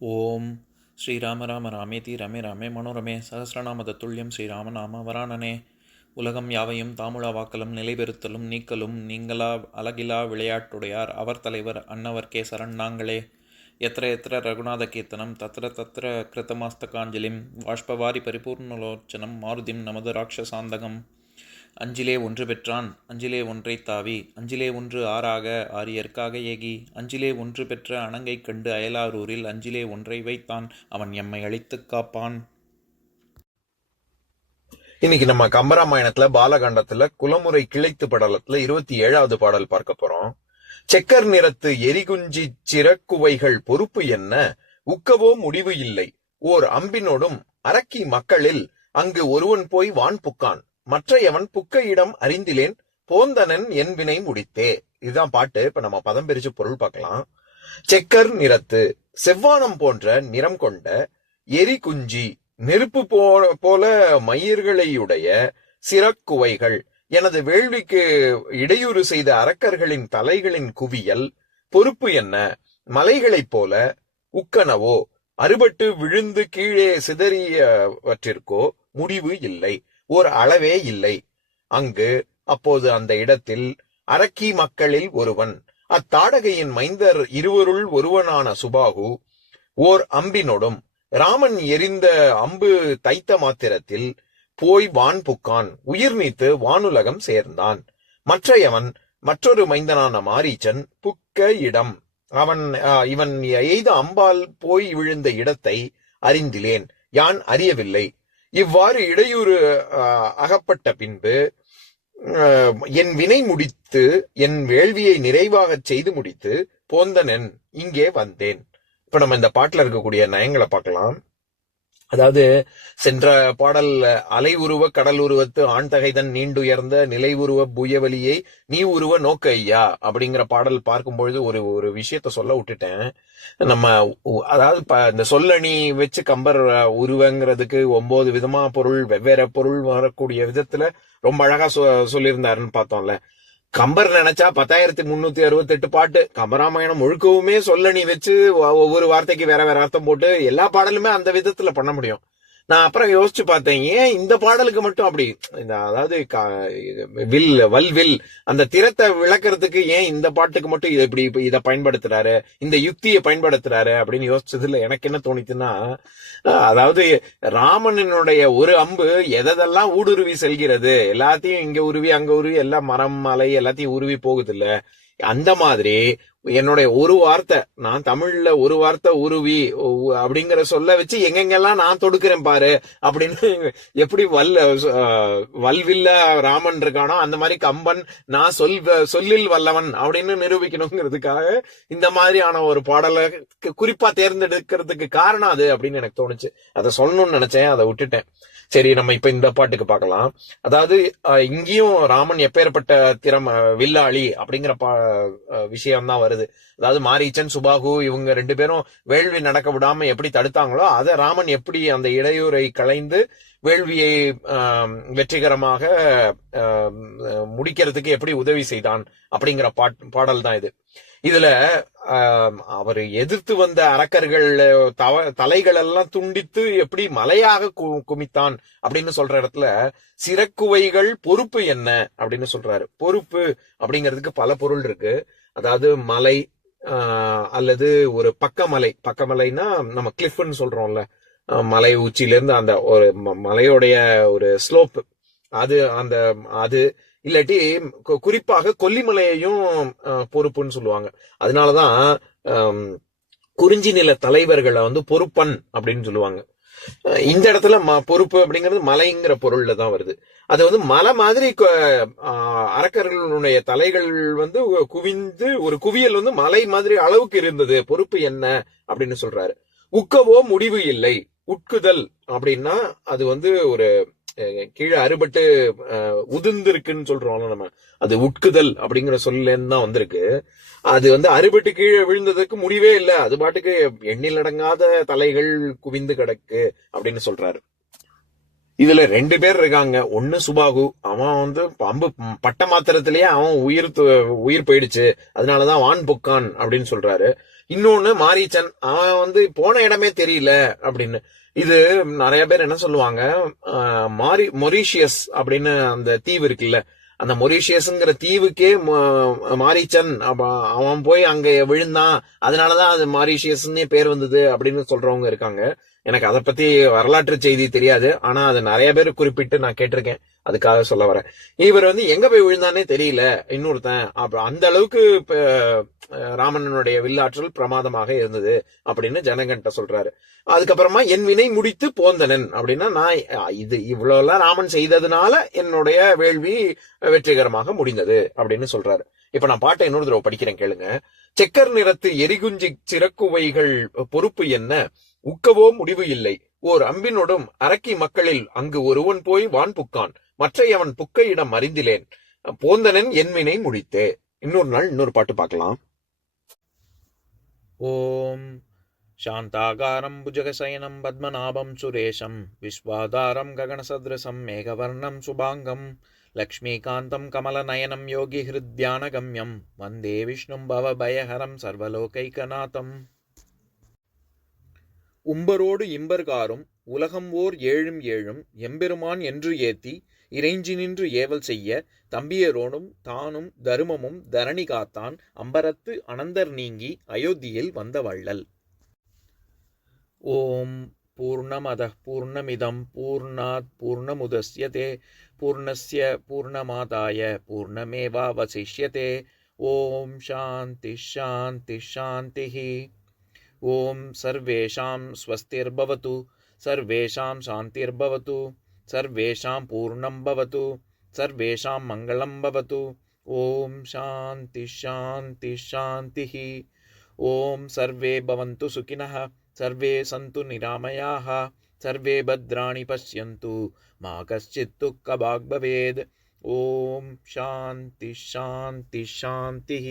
ஓம் ஸ்ரீராம ராம ராமேதி ரமே ராமே மனோரமே சகசிரநாம தத்துல்யம் ஸ்ரீராம நாம வராணனே. உலகம் யாவையும் தாமுழா வாக்கலும் நிலைபெறுத்தலும் நீக்கலும் நீங்களா அழகிலா விளையாட்டுடையார் அவர் தலைவர் அன்னவர் சரண் நாங்களே. எத்திர எத்திர ரகுநாத கீர்த்தனம் தத்திர தத்திர கிருத்தமாஸ்தகாஞ்சலிம் வாஷ்பவாரி பரிபூர்ணலோச்சனம் மாருதிம் நமது ராட்சசாந்தகம். அஞ்சிலே ஒன்று பெற்றான் அஞ்சிலே ஒன்றை தாவி அஞ்சிலே ஒன்று ஆறாக ஆரியர்க்காக ஏகி அஞ்சிலே ஒன்று பெற்ற அணங்கை கண்டு அயலாரூரில் அஞ்சிலே ஒன்றை வைத்தான் அவன் எம்மை அழித்துக் காப்பான். இன்னைக்கு நம்ம கம்பராமாயணத்துல பாலகாண்டத்துல குலமுறை கிளைத்து படலத்துல 27வது பாடல் பார்க்க போறோம். செக்கர் நிறத்து எரிகுஞ்சி சிறக்குவைகள் பொறுப்பு என்ன, உக்கவோ முடிவு இல்லை. ஓர் அம்பினோடும் அரக்கி மக்களில் அங்கு ஒருவன் போய் வான் புக்கான், மற்றையவன் புக்க இடம் அறிந்திலேன், போந்தனன் என் வினை முடித்தே. இதுதான் பாட்டு. இப்ப நம்ம பதம் பிரிச்சு பொருள் பார்க்கலாம். செக்கர் நிறத்து செவ்வானம் போன்ற நிறம் கொண்ட, எரி குஞ்சி நெருப்பு போல மயிர்களையுடைய சிறக்குவைகள், எனது வேள்விக்கு இடையூறு செய்த அரக்கர்களின் தலைகளின் குவியல் பொறுப்பு என்ன, மலைகளைப் போல உக்கனவோ அறுபட்டு விழுந்து கீழே சிதறியவற்றிற்கோ முடிவு இல்லை, ஓர் அளவே இல்லை. அங்கு அப்போது அந்த இடத்தில் அரக்கி மக்களில் ஒருவன், அத்தாடகையின் மைந்தர் இருவருள் ஒருவனான சுபாகு, ஓர் அம்பினோடும் ராமன் எரிந்த அம்பு தைத்த மாத்திரத்தில் போய் வான் புக்கான், உயிர் நீத்து வானுலகம் சேர்ந்தான். மற்றையவன் மற்றொரு மைந்தனான மாரீச்சன் புக்க இடம், இவன் எய்த அம்பால் போய் விழுந்த இடத்தை அறிந்திலேன், யான் அறியவில்லை. இவ்வாறு இடையூறு அகப்பட்ட பின்பு என் வினை முடித்து என் வேள்வியை நிறைவாக செய்து முடித்து போந்தனன் இங்கே வந்தேன். இப்ப நம்ம இந்த பாட்டுல இருக்கக்கூடிய நயங்களை பார்க்கலாம். அதாவது சென்ற பாடல் அலை உருவ கடல் உருவத்து ஆண் தகைதன் நீண்டுயர்ந்த நிலை உருவ புயவலியை நீ உருவ நோக்க ஐயா அப்படிங்கிற பாடல் பார்க்கும்பொழுது ஒரு விஷயத்த சொல்ல விட்டுட்டேன். நம்ம அதாவது இந்த சொல்லணி வச்சு கம்பர் உருவங்கிறதுக்கு 9 விதமா பொருள், வெவ்வேறு பொருள் வரக்கூடிய விதத்துல ரொம்ப அழகா சொல்லியிருந்தாருன்னு பார்த்தோம்ல. கம்பர் நினைச்சா 10,368 பாட்டு கம்பராமாயணம் முழுக்கவுமே சொல்லணி வச்சு ஒவ்வொரு வார்த்தைக்கு வேற வேற அர்த்தம் போட்டு எல்லா பாடலுமே அந்த விதத்துல பண்ண முடியும். நான் அப்புறம் யோசிச்சு பார்த்தேன், ஏன் இந்த பாடலுக்கு மட்டும் அப்படி, அதாவது வில் அந்த திறத்தை விளக்குறதுக்கு ஏன் இந்த பாட்டுக்கு மட்டும் இதை பயன்படுத்துறாரு, இந்த யுக்தியை பயன்படுத்துறாரு அப்படின்னு யோசிச்சதுல எனக்கு என்ன தோணிச்சுன்னா, அதாவது ராமனுடைய ஒரு அம்பு எதெல்லாம் ஊடுருவி செல்கிறது, எல்லாத்தையும் இங்க உருவி அங்க உருவி எல்லாம் மரம் மலை எல்லாத்தையும் உருவி போகுது இல்ல, அந்த மாதிரி என்னுடைய ஒரு வார்த்தை, நான் தமிழ்ல ஒரு வார்த்தை உருவி அப்படிங்கிற சொல்ல வச்சு எங்கெங்கெல்லாம் நான் தொடுக்கிறேன் பாரு அப்படின்னு, எப்படி வல்வில்ல ராமன் இருக்கானோ அந்த மாதிரி கம்பன் நான் சொல்லில் வல்லவன் அப்படின்னு நிரூபிக்கணுங்கிறதுக்காக இந்த மாதிரியான ஒரு பாடலை குறிப்பா தேர்ந்தெடுக்கிறதுக்கு காரணம் அது அப்படின்னு எனக்கு தோணுச்சு. அதை சொல்லணும்னு நினைச்சேன், அதை விட்டுட்டேன். சரி, நம்ம இப்ப இந்த பாட்டுக்கு பார்க்கலாம். அதாவது இங்கேயும் ராமன் எப்பேற்பட்ட வில்லாளி அப்படிங்கிற விஷயம்தான் வருது. அதாவது மாரீச்சன் சுபாகு இவங்க 2 பேரும் வேள்வி நடக்க விடாம எப்படி தடுத்தாங்களோ அதை ராமன் எப்படி அந்த இடையூரை களைந்து வேள்வியை வெற்றிகரமாக முடிக்கிறதுக்கு எப்படி உதவி செய்தான் அப்படிங்கிற பாடல் தான் இது. இதுல அவர் எதிர்த்து வந்த அரக்கர்கள் தலைகள் எல்லாம் துண்டித்து எப்படி மலையாக குமித்தான் அப்படின்னு சொல்ற இடத்துல சிறக்குவைகள் பொறுப்பு என்ன அப்படின்னு சொல்றாரு. பொறுப்பு அப்படிங்கிறதுக்கு பல பொருள் இருக்கு. அதாவது மலை அல்லது ஒரு பக்கமலைனா நம்ம கிளிஃப்னு சொல்றோம்ல, மலை உச்சியில இருந்து அந்த ஒரு மலையோடைய ஒரு ஸ்லோப், அது இல்லாட்டி குறிப்பாக கொல்லிமலையையும் பொறுப்புன்னு சொல்லுவாங்க. அதனாலதான் குறிஞ்சி நில தலைவர்களை பொறுப்பன் அப்படின்னு சொல்லுவாங்க. இந்த இடத்துல பொறுப்பு அப்படிங்கிறது மலைங்கிற பொருள்ல தான் வருது. அது மலை மாதிரி அரக்கர்களுடைய தலைகள் குவிந்து ஒரு குவியல் மலை மாதிரி அளவுக்கு இருந்தது, பொறுப்பு என்ன அப்படின்னு சொல்றாரு. உக்கவோ முடிவு இல்லை. உட்குதல் அப்படின்னா அது ஒரு கீழே அறுபட்டு உதிர்ந்து இருக்குன்னு சொல்றோம்ல நம்ம, அது உட்குதல் அப்படிங்கிற சொல்லேன்னு தான் வந்திருக்கு. அது அறுபட்டு கீழே விழுந்ததுக்கு முடிவே இல்லை, அது பாட்டுக்கு எண்ணில் அடங்காத தலைகள் குவிந்து கிடக்கு அப்படின்னு சொல்றாரு. இதுல 2 பேர் இருக்காங்க. ஒன்னு சுபாகு, அவன் அம்பு பட்ட மாத்திரத்திலேயே அவன் உயிர் போயிடுச்சு, அதனாலதான் வான் புக்கான் அப்படின்னு சொல்றாரு. இன்னொன்னு மாரீச்சன், அவன் வந்து போன இடமே தெரியல அப்படின்னு. இது நிறைய பேர் என்ன சொல்லுவாங்க, மொரீஷியஸ் அப்படின்னு அந்த தீவு இருக்குல்ல, அந்த மொரீஷியஸ்ங்கிற தீவுக்கே மாரீச்சன் அவன் போய் அங்க விழுந்தான், அதனாலதான் அது மாரீஷியஸ்னே பேர் வந்தது அப்படின்னு சொல்றவங்க இருக்காங்க. எனக்கு அதை பத்தி வரலாற்று செய்தி தெரியாது, ஆனா அது நிறைய பேர் குறிப்பிட்டு நான் கேட்டிருக்கேன், அதுக்காக சொல்ல வரேன். இவர் வந்து எங்க போய் விழுந்தானே தெரியல இன்னொருத்தன், அந்த அளவுக்கு ராமனுடைய வில்லாற்றல் பிரமாதமாக இருந்தது அப்படின்னு ஜனகன்ட்ட சொல்றாரு. அதுக்கப்புறமா என் வினை முடித்து போந்தனன் அப்படின்னா, நான் இது இவ்வளவு ராமன் செய்ததுனால என்னுடைய வேள்வி வெற்றிகரமாக முடிந்தது அப்படின்னு சொல்றாரு. இப்ப நான் பாட்டை இன்னொரு தடவை படிக்கிறேன், கேளுங்க. செக்கர் நிறத்து எரிகுஞ்சி சிறக்குவைகள் பொறுப்பு என்ன, உக்கவோ முடிவு இல்லை. ஓர் அம்பினோடும் அரக்கி மக்களில் அங்கு ஒருவன் போய் வான் புக்கான், மற்றையவன் புக்க இடம் அறிந்திலேன், போந்தனன் என்வினை முடித்தே. இன்னொரு நாள் இன்னொரு பாட்டு பார்க்கலாம். ஓம் சாந்தாகாரம் புஜகசயனம் பத்மநாபம் சுரேஷம் விஸ்வாதாரம் ககனசத்ரசம் மேகவர்ணம் சுபாங்கம் லக்ஷ்மீகாந்தம் கமலநயனம் யோகி ஹிருத்யானகம்யம் வந்தே விஷ்ணும் பவபயஹரம் சர்வலோகைகநாதம். உம்பரோடு இம்பர்காரும் உலகம் ஓர் ஏழும் ஏழும் எம்பெருமான் என்று ஏத்தி இறைஞ்சி நின்று ஏவல் செய்ய தம்பியரோனும் தானும் தருமமும் தரணி காத்தான் அம்பரத்து அனந்தர் நீங்கி அயோத்தியில் வந்த வள்ளல். ஓம் பூர்ணமதః பூர்ணமிதம் பூர்ணாத் பூர்ணமுதஸ்யதே பூர்ணஸ்ய பூர்ணமாதாய பூர்ணமேவாவசிஷ்யதே. ஓம் சாந்தி சாந்தி சாந்திः. ஓம் சர்வேஷாம் ஸ்வஸ்திர்பவது சர்வேஷாம் சாந்திர்பவது சர்வேஷாம் பூர்ணம் பவது சர்வேஷாம் மங்களம் பவது. ஓம் சாந்தி சாந்தி சாந்திः. ஓம் சர்வே பவந்து சுகினः சர்வே சந்து நிராமயாः சர்வே பத்ராணி பஷ்யந்து மா கஷ்சித் துக்கபாக் பவேத். ஓம் சாந்தி சாந்தி சாந்திः.